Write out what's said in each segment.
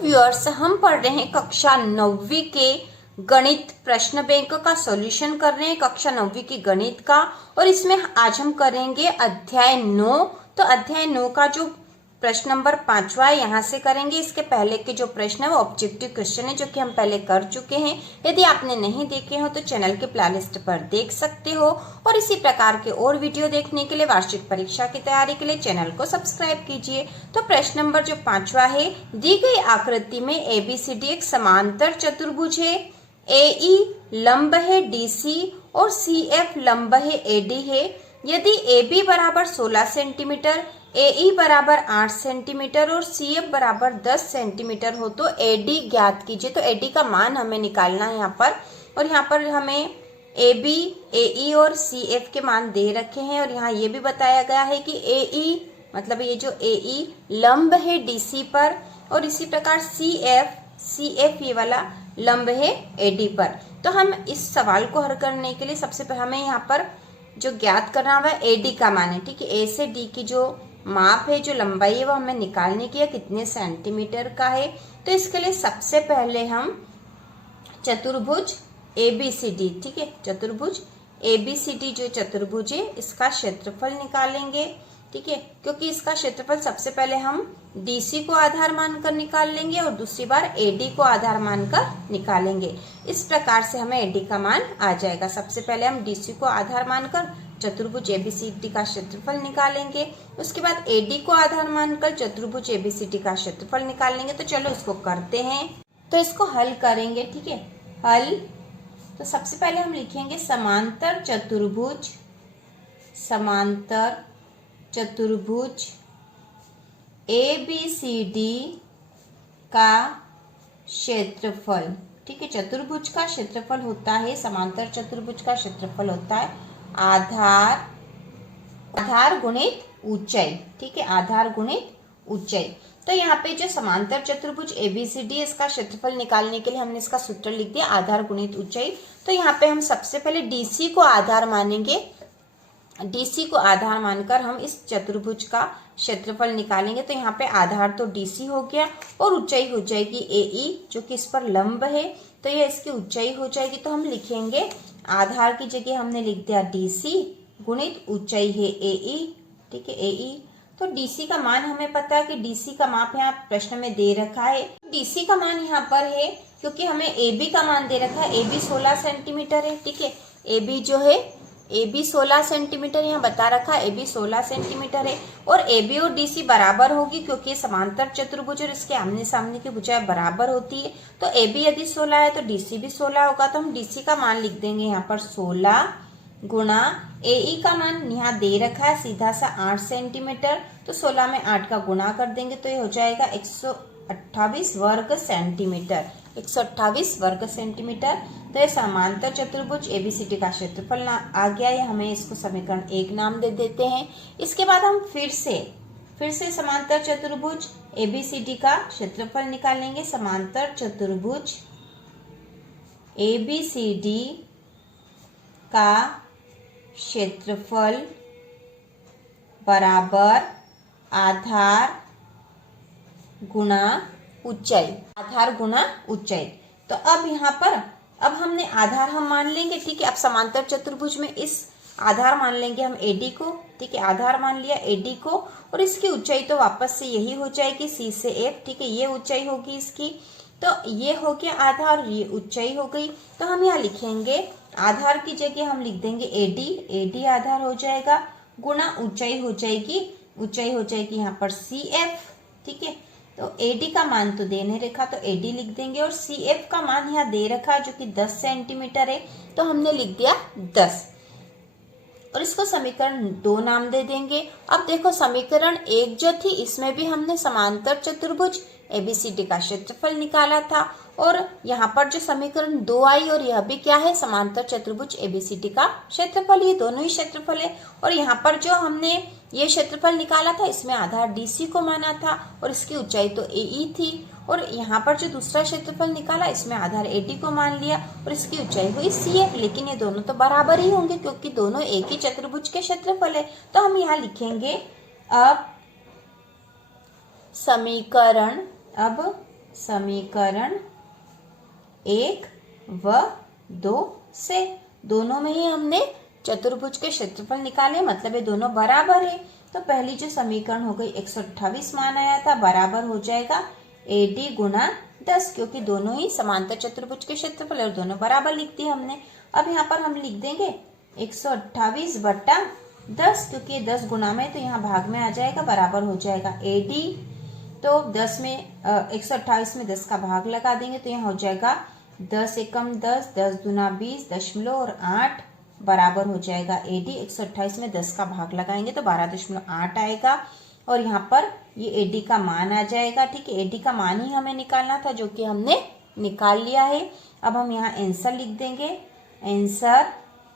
Viewers, हम पढ़ रहे हैं कक्षा 9वीं के गणित प्रश्न बैंक का सॉल्यूशन कर रहे हैं, कक्षा 9वीं की गणित का। और इसमें आज हम करेंगे अध्याय 9। तो अध्याय 9 का जो प्रश्न नंबर 5वां है यहाँ से करेंगे। इसके पहले के जो प्रश्न है वो ऑब्जेक्टिव क्वेश्चन है, जो कि हम पहले कर चुके हैं। यदि आपने नहीं देखे हो तो चैनल के प्लेलिस्ट पर देख सकते हो। और इसी प्रकार के और वीडियो देखने के लिए, वार्षिक परीक्षा की तैयारी के लिए चैनल को सब्सक्राइब कीजिए। तो प्रश्न नंबर जो 5वां है, दी गई आकृति में ABCD एक समांतर चतुर्भुज है। AE लंब है DC और CF लंब है AD है। यदि AB बराबर 16 सेंटीमीटर, AE बराबर 8 सेंटीमीटर और CF बराबर 10 सेंटीमीटर हो तो AD ज्ञात कीजिए। तो AD का मान हमें निकालना है यहाँ पर। और यहाँ पर हमें AB, AE और CF के मान दे रखे हैं। और यहाँ ये भी बताया गया है कि AE मतलब ये जो AE लंब है DC पर, और इसी प्रकार CF ये वाला लंब है AD पर। तो हम इस सवाल को हल करने के लिए सबसे पहले हमें यहाँ पर जो ज्ञात करना हुआ है AD का मान है। ठीक है, A से D की जो माप है, जो लंबाई है, वो हमें निकालने की है, कितने सेंटीमीटर का है। तो इसके लिए सबसे पहले हम चतुर्भुज ABCD, ठीक है, चतुर्भुज ABCD जो चतुर्भुज है इसका क्षेत्रफल निकालेंगे। ठीक है, क्योंकि इसका क्षेत्रफल सबसे पहले हम DC को आधार मानकर निकाल लेंगे और दूसरी बार AD को आधार मानकर निकालेंगे। इस प्रकार से हमें AD का मान आ जाएगा। सबसे पहले हम DC को आधार मानकर चतुर्भुज ABCD का क्षेत्रफल निकालेंगे। उसके बाद AD को आधार मानकर चतुर्भुज ABCD का क्षेत्रफल निकालेंगे। तो चलो इसको करते हैं। तो इसको हल करेंगे। ठीक है, हल। तो सबसे पहले हम लिखेंगे समांतर चतुर्भुज ABCD का क्षेत्रफल। ठीक है, चतुर्भुज का क्षेत्रफल होता है, समांतर चतुर्भुज का क्षेत्रफल होता है आधार गुणित ऊंचाई। ठीक है, आधार गुणित ऊंचाई। तो यहाँ पे जो समांतर चतुर्भुज ABCD इसका क्षेत्रफल निकालने के लिए हमने इसका सूत्र लिख दिया, आधार गुणित ऊंचाई। तो यहाँ पे हम सबसे पहले DC को आधार मानेंगे। DC को आधार मानकर हम इस चतुर्भुज का क्षेत्रफल निकालेंगे। तो यहाँ पे आधार तो DC हो गया और ऊंचाई हो जाएगी AE, जो कि इस पर लंब है, तो ये इसकी ऊंचाई हो जाएगी। तो हम लिखेंगे आधार की जगह हमने लिख दिया DC गुणित ऊंचाई है AE। ठीक है, AE। तो DC का मान हमें पता है कि DC का माप यहाँ प्रश्न में दे रखा है। DC का मान यहाँ पर है क्योंकि हमें AB का मान दे रखा है। AB 16 सेंटीमीटर है। ठीक है, AB जो है AB 16 सेंटीमीटर यहाँ बता रखा है, AB 16 सेंटीमीटर है। और AB और DC बराबर होगी क्योंकि समांतर चतुर्भुज और इसके आमने सामने की भुजाएं बराबर होती है। तो AB यदि 16 है तो DC भी 16 होगा। तो हम DC का मान लिख देंगे यहाँ पर 16 गुणा AE का मान यहाँ दे रखा है सीधा सा 8 सेंटीमीटर। तो 16 में 8 का गुणा कर देंगे तो ये हो जाएगा 128 वर्ग सेंटीमीटर। 128 वर्ग सेंटीमीटर। तो ये समांतर चतुर्भुज ABCD का क्षेत्रफल आ गया है। हमें इसको समीकरण 1 नाम दे देते हैं। इसके बाद हम फिर से समांतर चतुर्भुज ABCD का क्षेत्रफल निकालेंगे। समांतर चतुर्भुज ABCD का क्षेत्रफल बराबर आधार गुणा ऊंचाई, आधार गुणा ऊंचाई। तो अब यहाँ पर हमने आधार हम मान लेंगे। ठीक है, अब समांतर चतुर्भुज में इस आधार मान लेंगे हम AD को। ठीक है, आधार मान लिया AD को और इसकी ऊंचाई तो वापस से यही हो जाएगी C से F। ठीक है, ये ऊंचाई होगी इसकी। तो ये हो गया आधार, ये ऊंचाई हो गई। तो हम यहाँ लिखेंगे आधार की जगह हम लिख देंगे AD आधार हो जाएगा गुणा ऊंचाई हो जाएगी यहाँ पर CF। ठीक है, तो AD का मान तो दे नहीं रखा तो AD लिख देंगे और CF का मान यहाँ दे रखा जो कि 10 सेंटीमीटर है, तो हमने लिख दिया 10 और इसको समीकरण 2 नाम दे देंगे। अब देखो समीकरण 1 जो थी इसमें भी हमने समांतर चतुर्भुज ABCD का क्षेत्रफल निकाला था और यहाँ पर जो समीकरण 2 आई और यह भी क्या है, समांतर चतुर्भुज ABCD का क्षेत्रफल। ये दोनों ही क्षेत्रफल है। और यहाँ पर जो हमने ये क्षेत्रफल निकाला था इसमें आधार DC को माना था और इसकी ऊंचाई तो AE थी। और यहाँ पर जो दूसरा क्षेत्रफल निकाला इसमें आधार AD को मान लिया और इसकी ऊंचाई हुई CF। लेकिन ये दोनों तो बराबर ही होंगे क्योंकि दोनों एक ही चतुर्भुज के क्षेत्रफल है। तो हम यहाँ लिखेंगे अब समीकरण 1 व 2 से। दोनों में ही हमने चतुर्भुज के क्षेत्रफल निकाले, मतलब ये दोनों बराबर है। तो पहली जो समीकरण हो गई 128 मान आया था, बराबर हो जाएगा AD गुना 10, क्योंकि दोनों ही समांतर चतुर्भुज के क्षेत्रफल और दोनों बराबर लिख दिए हमने। अब यहाँ पर हम लिख देंगे 128 बटा 10, क्योंकि ये 10 गुना में तो यहाँ भाग में आ जाएगा, बराबर हो जाएगा AD। तो 10 में 128 में 10 का भाग लगा देंगे तो यहाँ हो जाएगा 10 एकम 10, 10 दूना 20, दशमलव और 8 बराबर हो जाएगा AD। 128 में 10 का भाग लगाएंगे तो 12.8 आएगा और यहाँ पर ये AD का मान आ जाएगा। ठीक है, AD का मान ही हमें निकालना था, जो कि हमने निकाल लिया है। अब हम यहाँ आंसर लिख देंगे। आंसर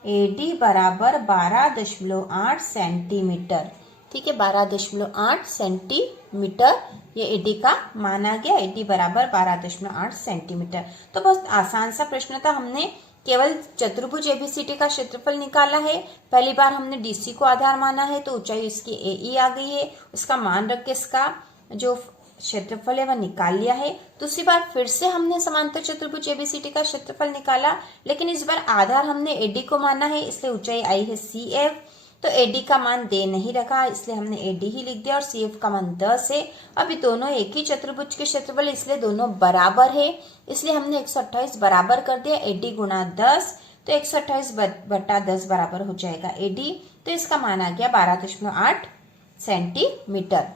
AD बराबर 12.8 सेंटीमीटर। ठीक है, 12.8 सेंटीमीटर ये AD का मान आ गया। AD बराबर 12.8 सेंटीमीटर। तो बहुत आसान सा प्रश्न था। हमने केवल चतुर्भुज ABCD का क्षेत्रफल निकाला है। पहली बार हमने DC को आधार माना है तो ऊंचाई इसकी AE आ गई है, उसका मान रख के इसका जो क्षेत्रफल है वह निकाल लिया है। दूसरी बार फिर से हमने समांतर चतुर्भुज ABCD का क्षेत्रफल निकाला, लेकिन इस बार आधार हमने AD को माना है, इसलिए ऊंचाई आई है CF। तो AD का मान दे नहीं रखा, इसलिए हमने AD ही लिख दिया और CF का मान 10 है। अब ये दोनों एक ही चतुर्भुज के क्षेत्रफल, इसलिए दोनों बराबर है, इसलिए हमने 128 बराबर कर दिया AD गुना 10। तो 128 बटा 10 बराबर हो जाएगा AD। तो इसका मान आ गया 12.8 सेंटीमीटर।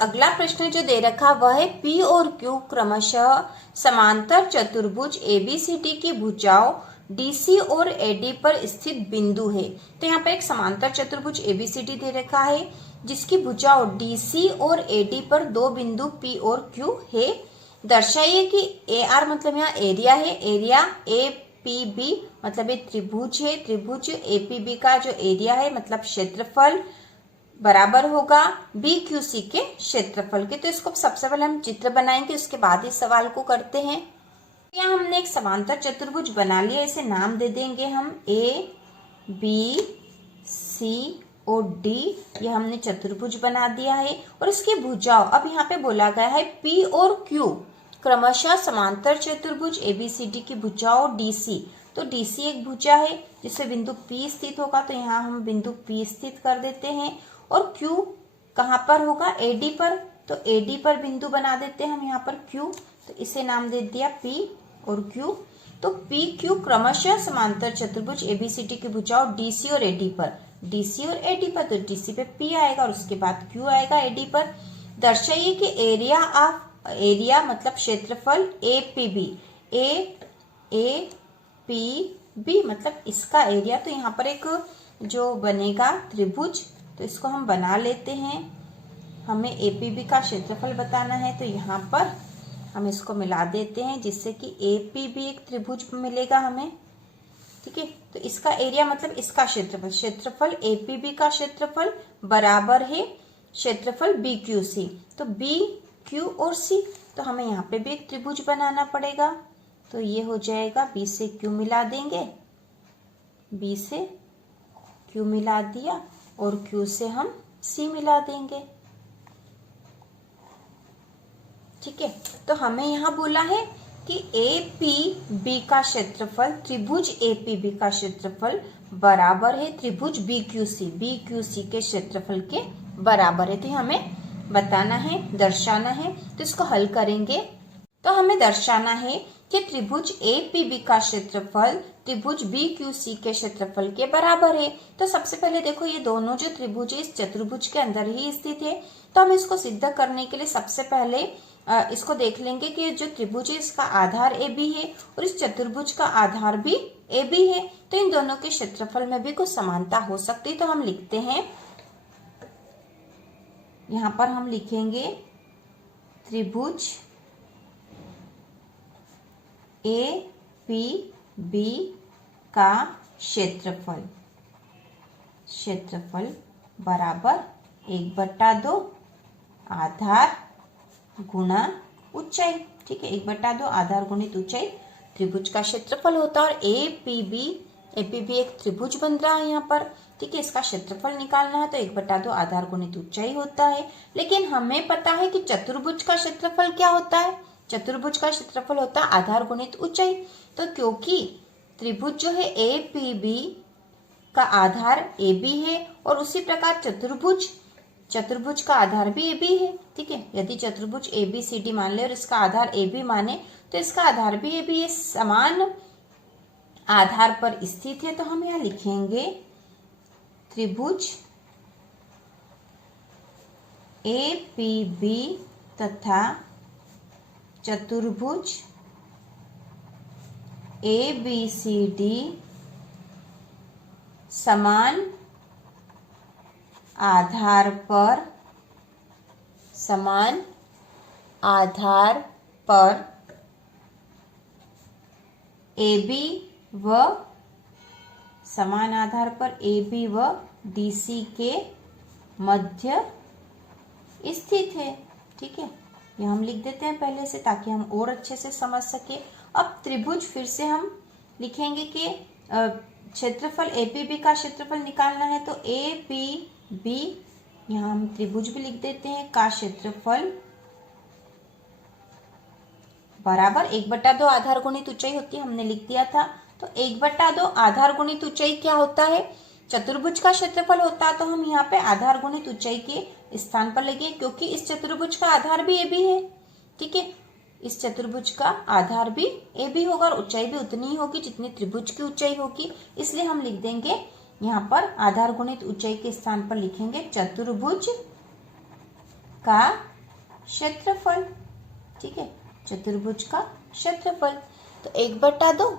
अगला प्रश्न जो दे रखा वह है P और Q क्रमशः समांतर चतुर्भुज ABCD की भुजाओं DC और AD पर स्थित बिंदु है। तो यहाँ पर एक समांतर चतुर्भुज ABCD दे रखा है जिसकी भुजाओं DC और AD पर दो बिंदु P और Q है। दर्शाइए कि AR मतलब यहाँ एरिया है, एरिया APB मतलब ये त्रिभुज है, त्रिभुज APB का जो एरिया है मतलब क्षेत्रफल बराबर होगा BQC के क्षेत्रफल के। तो इसको सबसे पहले हम चित्र बनाएंगे, उसके बाद इस सवाल को करते हैं। यहाँ हमने एक समांतर चतुर्भुज बना लिया, इसे नाम दे देंगे हम ABC और D। ये हमने चतुर्भुज बना दिया है और इसकी भुजाओं, अब यहाँ पे बोला गया है P और Q क्रमशः समांतर चतुर्भुज ABCD की भुजाओं DC। तो DC एक भुजा है जिसमें बिंदु P स्थित होगा, तो यहाँ हम बिंदु P स्थित कर देते हैं। और Q कहाँ पर होगा? AD पर, तो AD पर बिंदु बना देते हैं हम यहाँ पर Q, तो इसे नाम दे दिया P और Q। तो PQ क्रमशः समांतर चतुर्भुज ABCD की भुजाओं DC और AD पर, DC और AD पर, तो DC पे P आएगा और उसके बाद Q आएगा AD पर। दर्शाइए कि एरिया मतलब क्षेत्रफल APB, APB मतलब इसका एरिया। तो यहाँ पर एक जो बनेगा त्रिभुज, तो इसको हम बना लेते हैं। हमें APB का क्षेत्रफल बताना है, तो यहाँ पर हम इसको मिला देते हैं जिससे कि APB एक त्रिभुज मिलेगा हमें। ठीक है, तो इसका एरिया मतलब इसका क्षेत्रफल, क्षेत्रफल APB का क्षेत्रफल बराबर है क्षेत्रफल BQC। तो BQ और C, तो हमें यहाँ पे भी एक त्रिभुज बनाना पड़ेगा। तो ये हो जाएगा B से Q मिला देंगे, B से Q मिला दिया और Q से हम C मिला देंगे। ठीक है, तो हमें यहाँ बोला है कि APB का क्षेत्रफल, त्रिभुज APB का क्षेत्रफल बराबर है त्रिभुज BQC के क्षेत्रफल के बराबर है। तो हमें बताना है, दर्शाना है। तो इसको हल करेंगे तो हमें दर्शाना है कि त्रिभुज APB का क्षेत्रफल त्रिभुज BQC के क्षेत्रफल के बराबर है। तो सबसे पहले देखो, ये दोनों जो त्रिभुज है इस चतुर्भुज के अंदर ही स्थित है। तो हम इसको सिद्ध करने के लिए सबसे पहले इसको देख लेंगे कि जो त्रिभुज है इसका आधार AB है और इस चतुर्भुज का आधार भी AB है। तो इन दोनों के क्षेत्रफल में भी कुछ समानता हो सकती है। तो हम लिखते हैं, यहाँ पर हम लिखेंगे त्रिभुज APB का क्षेत्रफल बराबर 1/2 आधार गुणा ऊंचाई। ठीक है, 1/2 आधार गुणित ऊंचाई त्रिभुज का क्षेत्रफल होता है। और APB एक त्रिभुज बन रहा है यहाँ पर। ठीक है। इसका क्षेत्रफल निकालना है तो 1/2 आधार गुणित ऊंचाई होता है। लेकिन हमें पता है कि चतुर्भुज का क्षेत्रफल क्या होता है, चतुर्भुज का क्षेत्रफल होता है आधार गुणित ऊंचाई। तो क्योंकि त्रिभुज जो है APB का आधार AB है और उसी प्रकार चतुर्भुज का आधार भी AB है, ठीक है। यदि चतुर्भुज ABCD मान ले और इसका आधार AB माने तो इसका आधार भी AB है, समान आधार पर स्थित है। तो हम यहाँ लिखेंगे त्रिभुज APB तथा चतुर्भुज ABCD समान आधार पर AB व DC के मध्य स्थित है, ठीक है। ये हम लिख देते हैं पहले से ताकि हम और अच्छे से समझ सके। अब त्रिभुज फिर से हम लिखेंगे कि क्षेत्रफल APB का क्षेत्रफल निकालना है तो APB यहाँ हम त्रिभुज भी लिख देते हैं का क्षेत्रफल बराबर 1/2 आधार गुणित ऊंचाई होती है, हमने लिख दिया था। तो 1/2 आधार गुणित ऊंचाई क्या होता है, चतुर्भुज का क्षेत्रफल होता है। तो हम यहाँ पे आधार गुणित ऊंचाई के स्थान पर लगे क्योंकि इस चतुर्भुज का आधार भी AB है, ठीक है। इस चतुर्भुज का आधार भी AB होगा और ऊंचाई भी उतनी ही होगी जितनी त्रिभुज की ऊंचाई होगी। इसलिए हम लिख देंगे यहाँ पर आधार गुणित ऊंचाई के स्थान पर लिखेंगे चतुर्भुज का क्षेत्रफल, ठीक है। चतुर्भुज का क्षेत्रफल तो 1/2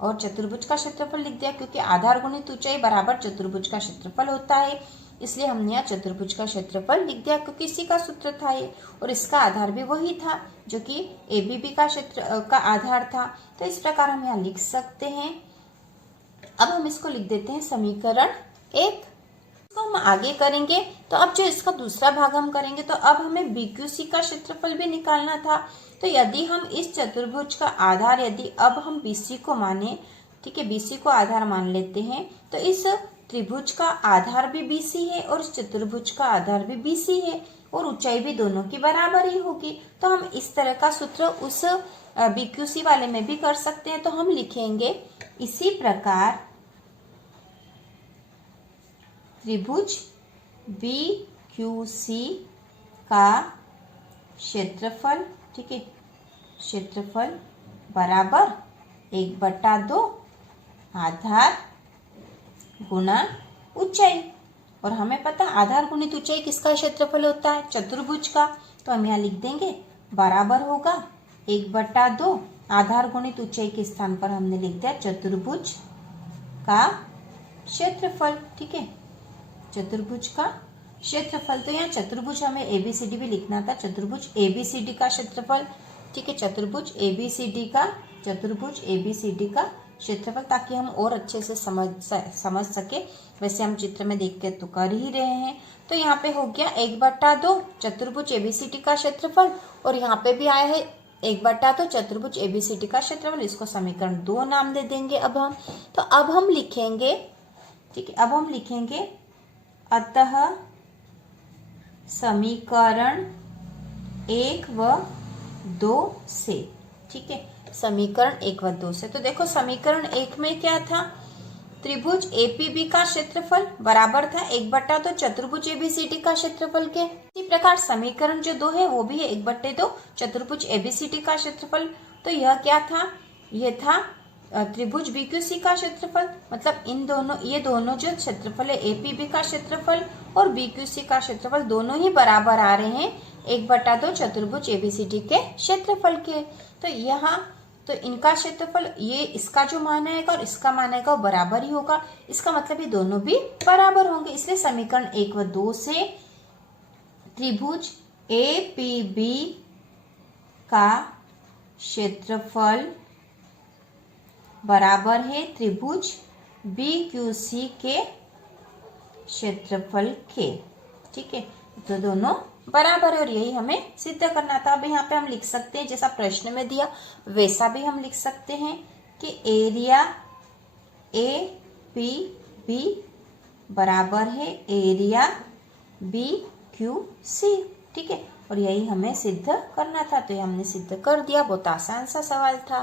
और चतुर्भुज का क्षेत्रफल लिख दिया क्योंकि आधार गुणित ऊंचाई बराबर चतुर्भुज का क्षेत्रफल होता है। इसलिए हमने यहाँ चतुर्भुज का क्षेत्रफल लिख दिया क्योंकि इसी का सूत्र था ये और इसका आधार भी वही था जो कि ABB का आधार था। तो इस प्रकार हम यहाँ लिख सकते हैं। अब हम इसको लिख देते हैं समीकरण 1। इसको हम आगे करेंगे तो अब जो इसका दूसरा भाग हम करेंगे तो अब हमें BQC का क्षेत्रफल भी निकालना था। तो यदि हम इस चतुर्भुज का आधार यदि अब हम BC को माने, ठीक है, BC को आधार मान लेते हैं तो इस त्रिभुज का आधार भी BC है और इस चतुर्भुज का आधार भी BC है और ऊंचाई भी दोनों की बराबर ही होगी। तो हम इस तरह का सूत्र उस BQC वाले में भी कर सकते हैं। तो हम लिखेंगे इसी प्रकार त्रिभुज BQC का क्षेत्रफल, ठीक है, क्षेत्रफल बराबर 1/2 आधार गुना ऊंचाई। और हमें पता आधार गुणित ऊंचाई किसका क्षेत्रफल होता है, चतुर्भुज का। तो हम यहाँ लिख देंगे बराबर होगा 1/2 आधार गुणित ऊंचाई के स्थान पर हमने लिख दिया चतुर्भुज का क्षेत्रफल, ठीक है, चतुर्भुज का क्षेत्रफल। तो यहाँ चतुर्भुज हमें ABCD भी लिखना था, चतुर्भुज ABCD का क्षेत्रफल, ठीक है, चतुर्भुज ABCD का क्षेत्रफल ताकि हम और अच्छे से समझ सके। वैसे हम चित्र में देख के तो कर ही रहे हैं। तो यहाँ पे हो गया 1/2 चतुर्भुज ABCD का क्षेत्रफल और यहाँ पे भी आया है 1/2 चतुर्भुज ABCD का क्षेत्रफल। इसको समीकरण 2 नाम दे देंगे अब हम। तो अब हम लिखेंगे, ठीक है, अब हम लिखेंगे अतः समीकरण 1 व 2 से, ठीक है, समीकरण 1 व 2 से। तो देखो समीकरण 1 में क्या था, त्रिभुज APB का क्षेत्रफल बराबर था 1/2 चतुर्भुज ABCD का क्षेत्रफल के। इसी प्रकार समीकरण जो 2 है वो भी है 1/2 चतुर्भुज ABCD का क्षेत्रफल। तो यह क्या था, यह था त्रिभुज BQC का क्षेत्रफल। मतलब ये दोनों जो क्षेत्रफल है APB का क्षेत्रफल और BQC का क्षेत्रफल दोनों ही बराबर आ रहे हैं 1/2 चतुर्भुज ABCD के क्षेत्रफल के। तो यहाँ तो इनका क्षेत्रफल ये इसका जो मान आएगा और इसका मान आएगा वो बराबर ही होगा। इसका मतलब ये दोनों भी बराबर होंगे। इसलिए समीकरण 1 व 2 से त्रिभुज APB का क्षेत्रफल बराबर है त्रिभुज BQC के क्षेत्रफल के, ठीक है। तो दोनों बराबर है और यही हमें सिद्ध करना था। अब यहाँ पे हम लिख सकते हैं जैसा प्रश्न में दिया वैसा भी हम लिख सकते हैं कि एरिया APB बराबर है एरिया बी क्यू सी। ठीक है, और यही हमें सिद्ध करना था, तो ये हमने सिद्ध कर दिया। बहुत आसान सा सवाल था।